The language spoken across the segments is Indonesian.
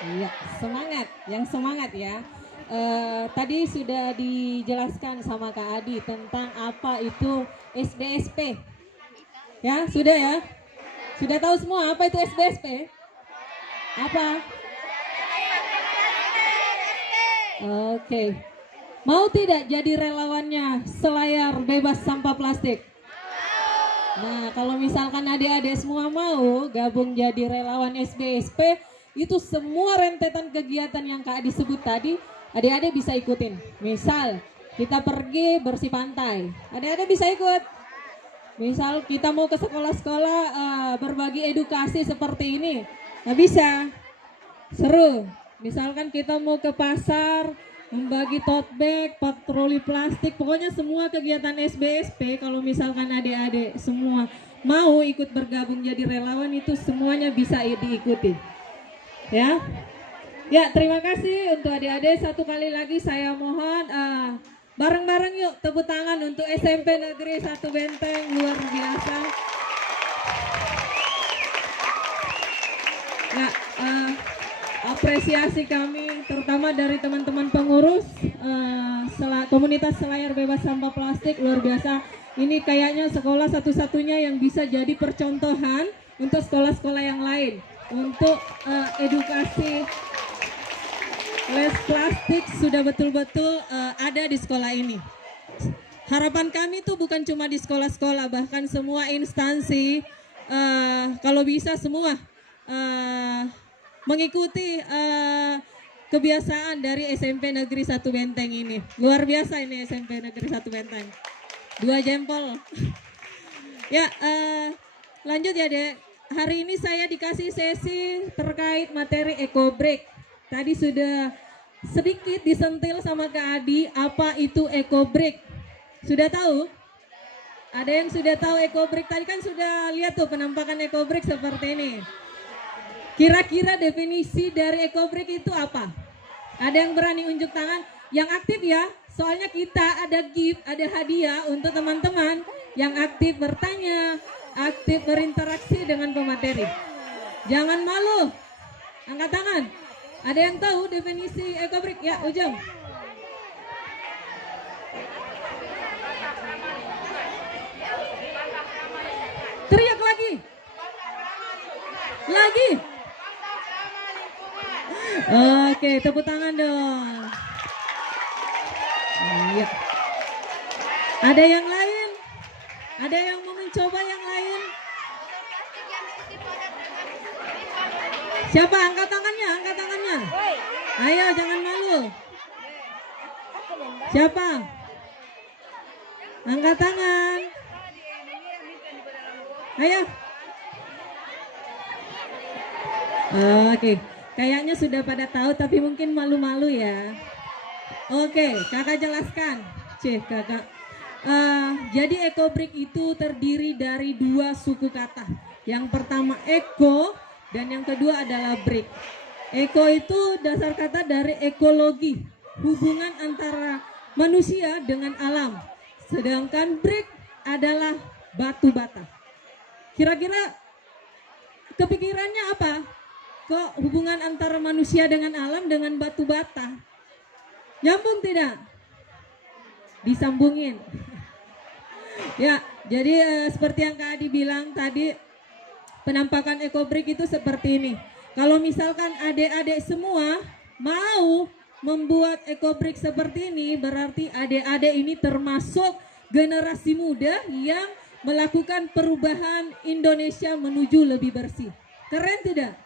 Iya, semangat, yang semangat ya. Tadi sudah dijelaskan sama Kak Adi tentang apa itu SBSP. Ya, sudah ya? Sudah tahu semua apa itu SBSP? Apa? Oke. Mau tidak jadi relawannya selayar bebas sampah plastik? Nah, kalau misalkan adik-adik semua mau gabung jadi relawan SBSP, itu semua rentetan kegiatan yang Kak disebut tadi, adik-adik bisa ikutin. Misal, kita pergi bersih pantai, adik-adik bisa ikut. Misal kita mau ke sekolah-sekolah berbagi edukasi seperti ini, nah bisa, seru. Misalkan kita mau ke pasar, membagi tote bag, patroli plastik, pokoknya semua kegiatan SBSP. Kalau misalkan adik-adik semua mau ikut bergabung jadi relawan, itu semuanya bisa diikuti. Ya, ya terima kasih untuk adik-adik. Satu kali lagi saya mohon bareng-bareng yuk tepuk tangan untuk SMP Negeri 1 Benteng, luar biasa. Ya, apresiasi kami terutama dari teman-teman pengurus komunitas selayar bebas sampah plastik, luar biasa. Ini kayaknya sekolah satu-satunya yang bisa jadi percontohan untuk sekolah-sekolah yang lain untuk edukasi les plastik sudah betul-betul ada di sekolah ini. Harapan kami tuh bukan cuma di sekolah-sekolah, bahkan semua instansi kalau bisa semua mengikuti kebiasaan dari SMP Negeri 1 Benteng ini. Luar biasa ini SMP Negeri 1 Benteng. 2 jempol. Ya, lanjut ya Dek. Hari ini saya dikasih sesi terkait materi eco break. Tadi sudah sedikit disentil sama Kak Adi apa itu eco break. Sudah tahu? Ada yang sudah tahu eco break? Tadi kan sudah lihat tuh penampakan eco break seperti ini. Kira-kira definisi dari eco break itu apa? Ada yang berani unjuk tangan? Yang aktif ya, soalnya kita ada gift, ada hadiah untuk teman-teman yang aktif bertanya, aktif berinteraksi dengan pemateri. Jangan malu, angkat tangan. Ada yang tahu definisi eco break? Ya, Ujung. Teriak lagi. Lagi. Oke, tepuk tangan dong. Iya. Ada yang lain? Ada yang mau mencoba yang lain? Siapa? Angkat tangannya, angkat tangannya. Ayo, jangan malu. Siapa? Angkat tangan. Ayo. Oke, kayaknya sudah pada tahu tapi mungkin malu-malu ya. Oke, kakak jelaskan. Kakak. Jadi eco break itu terdiri dari 2 suku kata. Yang pertama eco dan yang kedua adalah break. Eco itu dasar kata dari ekologi, hubungan antara manusia dengan alam. Sedangkan break adalah batu bata. Kira-kira kepikirannya apa? Kok hubungan antara manusia dengan alam dengan batu bata? Nyambung tidak? Disambungin. Ya, jadi seperti yang Kak Adi bilang tadi, penampakan eco break itu seperti ini. Kalau misalkan adik-adik semua mau membuat eco break seperti ini, berarti adik-adik ini termasuk generasi muda yang melakukan perubahan Indonesia menuju lebih bersih. Keren tidak?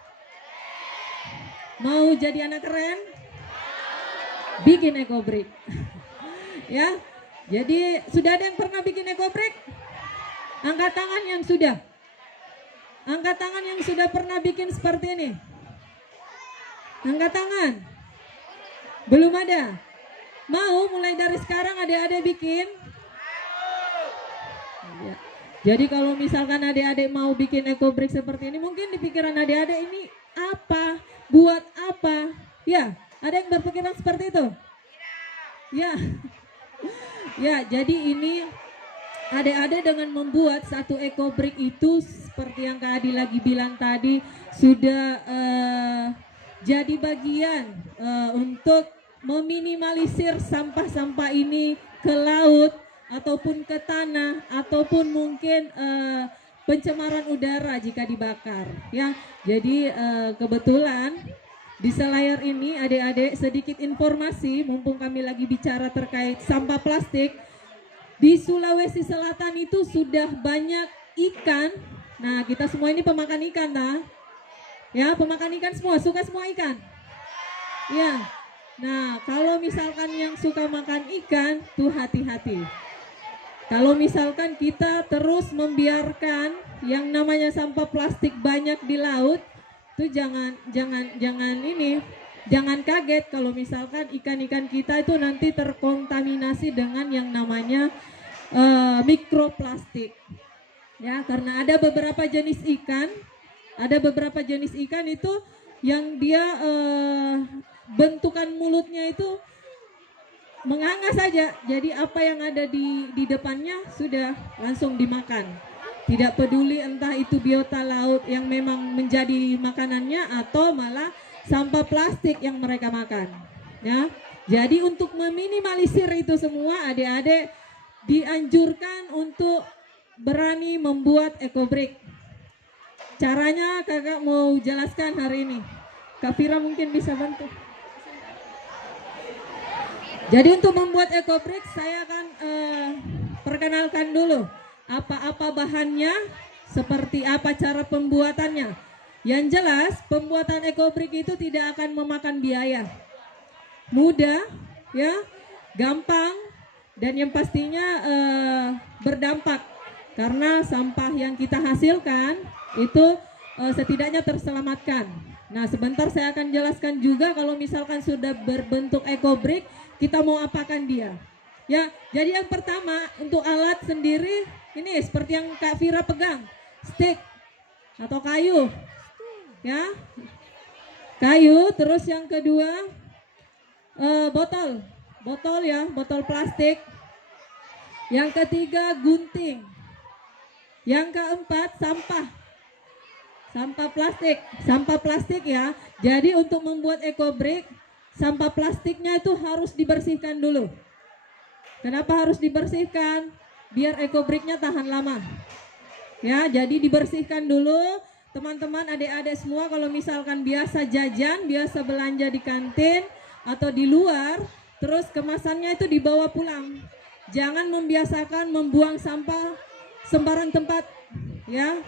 Mau jadi anak keren? Bikin eco break. Ya, jadi sudah ada yang pernah bikin eco break? Angkat tangan yang sudah. Angkat tangan yang sudah pernah bikin seperti ini. Angkat tangan. Belum ada. Mau mulai dari sekarang adik-adik bikin? Ya. Jadi kalau misalkan adik-adik mau bikin eco break seperti ini, mungkin di pikiran adik-adik ini apa? Buat apa? Ya, ada yang berpikiran seperti itu? Ya. Ya, jadi ini adik-adik dengan membuat satu eco break itu seperti yang Kak Adi lagi bilang tadi sudah jadi bagian untuk meminimalisir sampah-sampah ini ke laut ataupun ke tanah ataupun mungkin pencemaran udara jika dibakar ya. Jadi kebetulan di selayar ini adik-adik sedikit informasi mumpung kami lagi bicara terkait sampah plastik. Di Sulawesi Selatan itu sudah banyak ikan. Nah, kita semua ini pemakan ikan nah. Ya, pemakan ikan semua, suka semua ikan? Ya. Nah, kalau misalkan yang suka makan ikan tuh hati-hati. Kalau misalkan kita terus membiarkan yang namanya sampah plastik banyak di laut, tuh jangan kaget kalau misalkan ikan-ikan kita itu nanti terkontaminasi dengan yang namanya mikroplastik. Ya, karena ada beberapa jenis ikan itu yang dia bentukan mulutnya itu menganga saja. Jadi apa yang ada di depannya sudah langsung dimakan. Tidak peduli entah itu biota laut yang memang menjadi makanannya atau malah sampah plastik yang mereka makan. Ya, jadi untuk meminimalisir itu semua, adik-adik dianjurkan untuk berani membuat ekobrik. Caranya kakak mau jelaskan hari ini. Kak Fira mungkin bisa bantu. Jadi untuk membuat ekobrik saya akan perkenalkan dulu apa-apa bahannya, seperti apa cara pembuatannya. Yang jelas pembuatan ekobrik itu tidak akan memakan biaya, mudah ya, gampang, dan yang pastinya berdampak karena sampah yang kita hasilkan itu setidaknya terselamatkan. Nah, sebentar saya akan jelaskan juga kalau misalkan sudah berbentuk ekobrik kita mau apakan dia. Ya, jadi yang pertama untuk alat sendiri ini seperti yang Kak Fira pegang, stick atau kayu. Ya. Kayu, terus yang kedua botol ya, botol plastik. Yang ketiga gunting. Yang keempat sampah plastik ya. Jadi untuk membuat ekobrik, sampah plastiknya itu harus dibersihkan dulu. Kenapa harus dibersihkan? Biar ekobriknya tahan lama. Ya, jadi dibersihkan dulu. Teman-teman, adik-adik semua kalau misalkan biasa jajan, biasa belanja di kantin atau di luar, terus kemasannya itu dibawa pulang. Jangan membiasakan membuang sampah sembarang tempat, ya.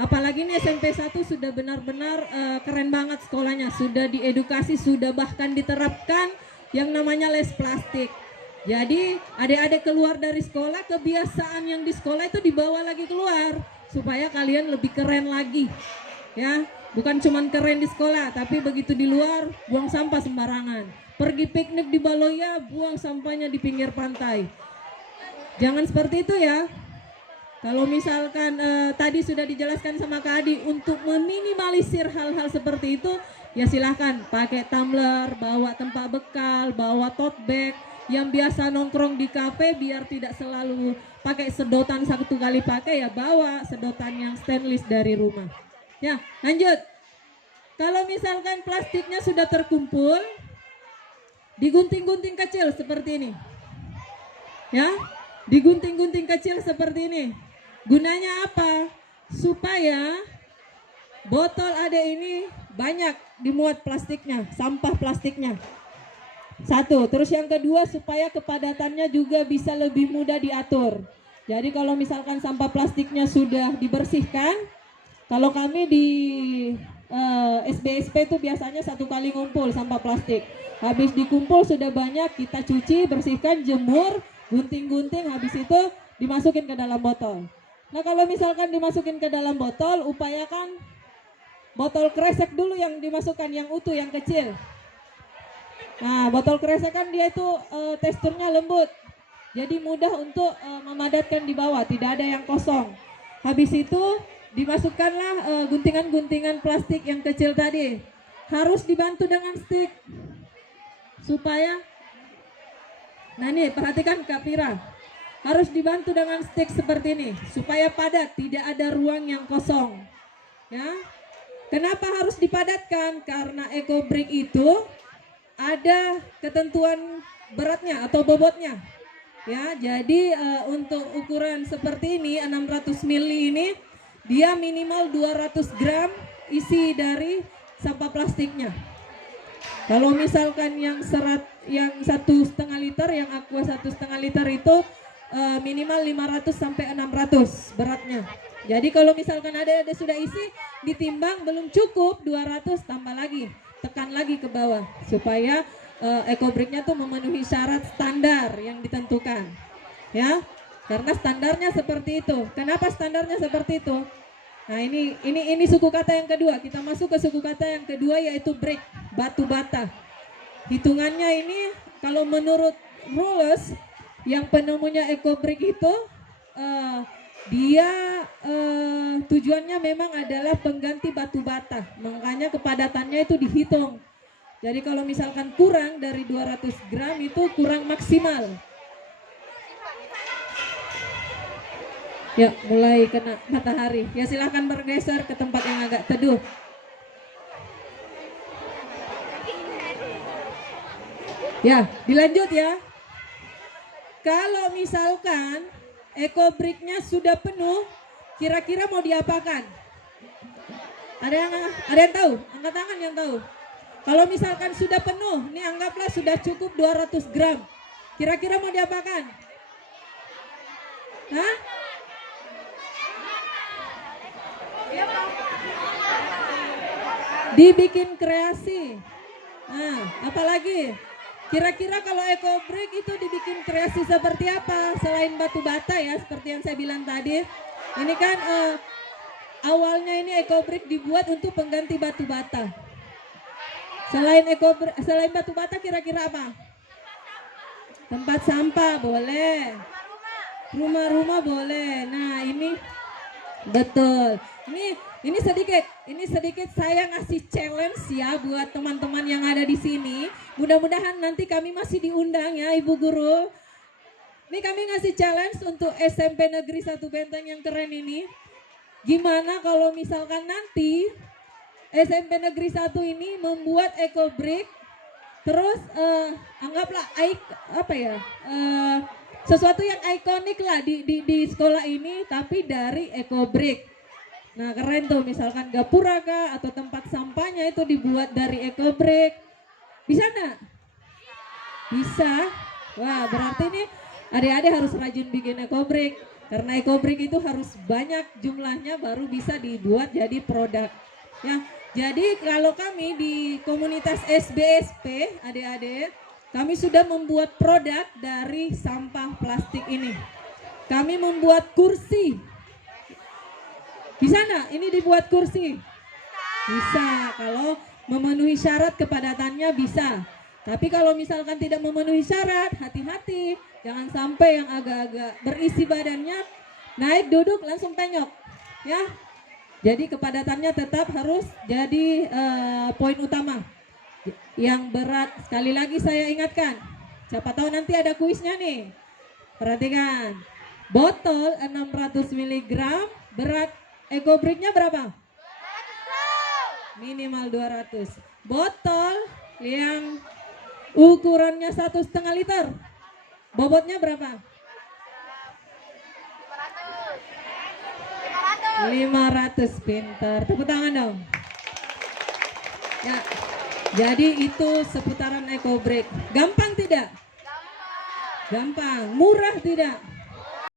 Apalagi ini SMP 1 sudah benar-benar keren banget sekolahnya, sudah diedukasi, sudah bahkan diterapkan yang namanya les plastik. Jadi adik-adik keluar dari sekolah, kebiasaan yang di sekolah itu dibawa lagi keluar supaya kalian lebih keren lagi, ya. Bukan cuman keren di sekolah, tapi begitu di luar buang sampah sembarangan. Pergi piknik di Baloya, buang sampahnya di pinggir pantai. Jangan seperti itu ya. Kalau misalkan tadi sudah dijelaskan sama Kak Adi untuk meminimalisir hal-hal seperti itu, ya silahkan pakai tumbler, bawa tempat bekal, bawa tote bag. Yang biasa nongkrong di kafe biar tidak selalu pakai sedotan satu kali pakai, ya bawa sedotan yang stainless dari rumah. Ya, lanjut. Kalau misalkan plastiknya sudah terkumpul, digunting-gunting kecil seperti ini. Ya, digunting-gunting kecil seperti ini. Gunanya apa? Supaya botol ada ini banyak dimuat plastiknya, sampah plastiknya. Satu, terus yang kedua supaya kepadatannya juga bisa lebih mudah diatur. Jadi kalau misalkan sampah plastiknya sudah dibersihkan, kalau kami di SBSP itu biasanya satu kali ngumpul sampah plastik. Habis dikumpul sudah banyak, kita cuci, bersihkan, jemur, gunting-gunting, habis itu dimasukin ke dalam botol. Nah kalau misalkan dimasukin ke dalam botol, upayakan botol kresek dulu yang dimasukkan, yang utuh, yang kecil. Nah, botol kresek kan dia itu teksturnya lembut, jadi mudah untuk memadatkan di bawah, tidak ada yang kosong. Habis itu dimasukkanlah guntingan-guntingan plastik yang kecil tadi. Harus dibantu dengan stick supaya, nah nih perhatikan Kak Fira, harus dibantu dengan stick seperti ini supaya padat, tidak ada ruang yang kosong. Ya, Kenapa harus dipadatkan? Karena EcoBrick itu ada ketentuan beratnya atau bobotnya. Ya, jadi untuk ukuran seperti ini 600 mili ini dia minimal 200 gram isi dari sampah plastiknya. Kalau misalkan yang 1,5 liter, yang aqua 1,5 liter itu minimal 500 sampai 600 beratnya. Jadi kalau misalkan ada sudah isi, ditimbang belum cukup 200, tambah lagi, tekan lagi ke bawah supaya EcoBrick-nya tuh memenuhi syarat standar yang ditentukan. Ya, karena standarnya seperti itu. Kenapa standarnya seperti itu? Nah, ini suku kata yang kedua. Kita masuk ke suku kata yang kedua, yaitu brick, batu bata. Hitungannya ini kalau menurut rules yang penemunya EcoBrick itu dia tujuannya memang adalah pengganti batu bata. Makanya kepadatannya itu dihitung. Jadi kalau misalkan kurang dari 200 gram itu kurang maksimal. Ya, mulai kena matahari. Ya, silahkan bergeser ke tempat yang agak teduh. Ya, dilanjut ya. Kalau misalkan EcoBrick-nya sudah penuh, kira-kira mau diapakan? Ada yang tahu? Angkat tangan yang tahu. Kalau misalkan sudah penuh, ini anggaplah sudah cukup 200 gram. Kira-kira mau diapakan? Hah? Dibikin kreasi. Nah, apalagi? Kira-kira kalau EcoBrick itu dibikin kreasi seperti apa? Selain batu bata ya, seperti yang saya bilang tadi. Ini kan awalnya ini EcoBrick dibuat untuk pengganti batu bata. Selain batu bata kira-kira apa? Tempat sampah boleh. Rumah-rumah boleh. Nah, ini betul. Ini sedikit saya ngasih challenge ya buat teman-teman yang ada di sini. Mudah-mudahan nanti kami masih diundang ya Ibu Guru. Ini kami ngasih challenge untuk SMP Negeri 1 Benteng yang keren ini. Gimana kalau misalkan nanti SMP Negeri 1 ini membuat EcoBrick, terus anggaplah sesuatu yang ikonik lah di sekolah ini, tapi dari EcoBrick. Nah, keren tuh, misalkan gapura kah atau tempat sampahnya itu dibuat dari EcoBrick. Bisa enggak? Bisa. Wah, berarti nih adik-adik harus rajin bikin EcoBrick, karena EcoBrick itu harus banyak jumlahnya baru bisa dibuat jadi produk. Ya, jadi kalau kami di komunitas SBSP, adik-adik, kami sudah membuat produk dari sampah plastik ini. Kami membuat kursi. Bisa nggak ini dibuat kursi? Bisa, kalau memenuhi syarat kepadatannya bisa. Tapi kalau misalkan tidak memenuhi syarat, hati-hati. Jangan sampai yang agak-agak berisi badannya naik duduk langsung penyok. Ya, jadi kepadatannya tetap harus jadi poin utama. Yang berat, sekali lagi saya ingatkan, siapa tahu nanti ada kuisnya nih. Perhatikan, botol 600 mg, berat EcoBrick-nya berapa? 200. Minimal 200. Botol yang ukurannya 1,5 liter, bobotnya berapa? 500. Pintar, tepuk tangan dong. Ya, jadi itu seputaran EcoBrick. Gampang tidak? Gampang. Murah tidak?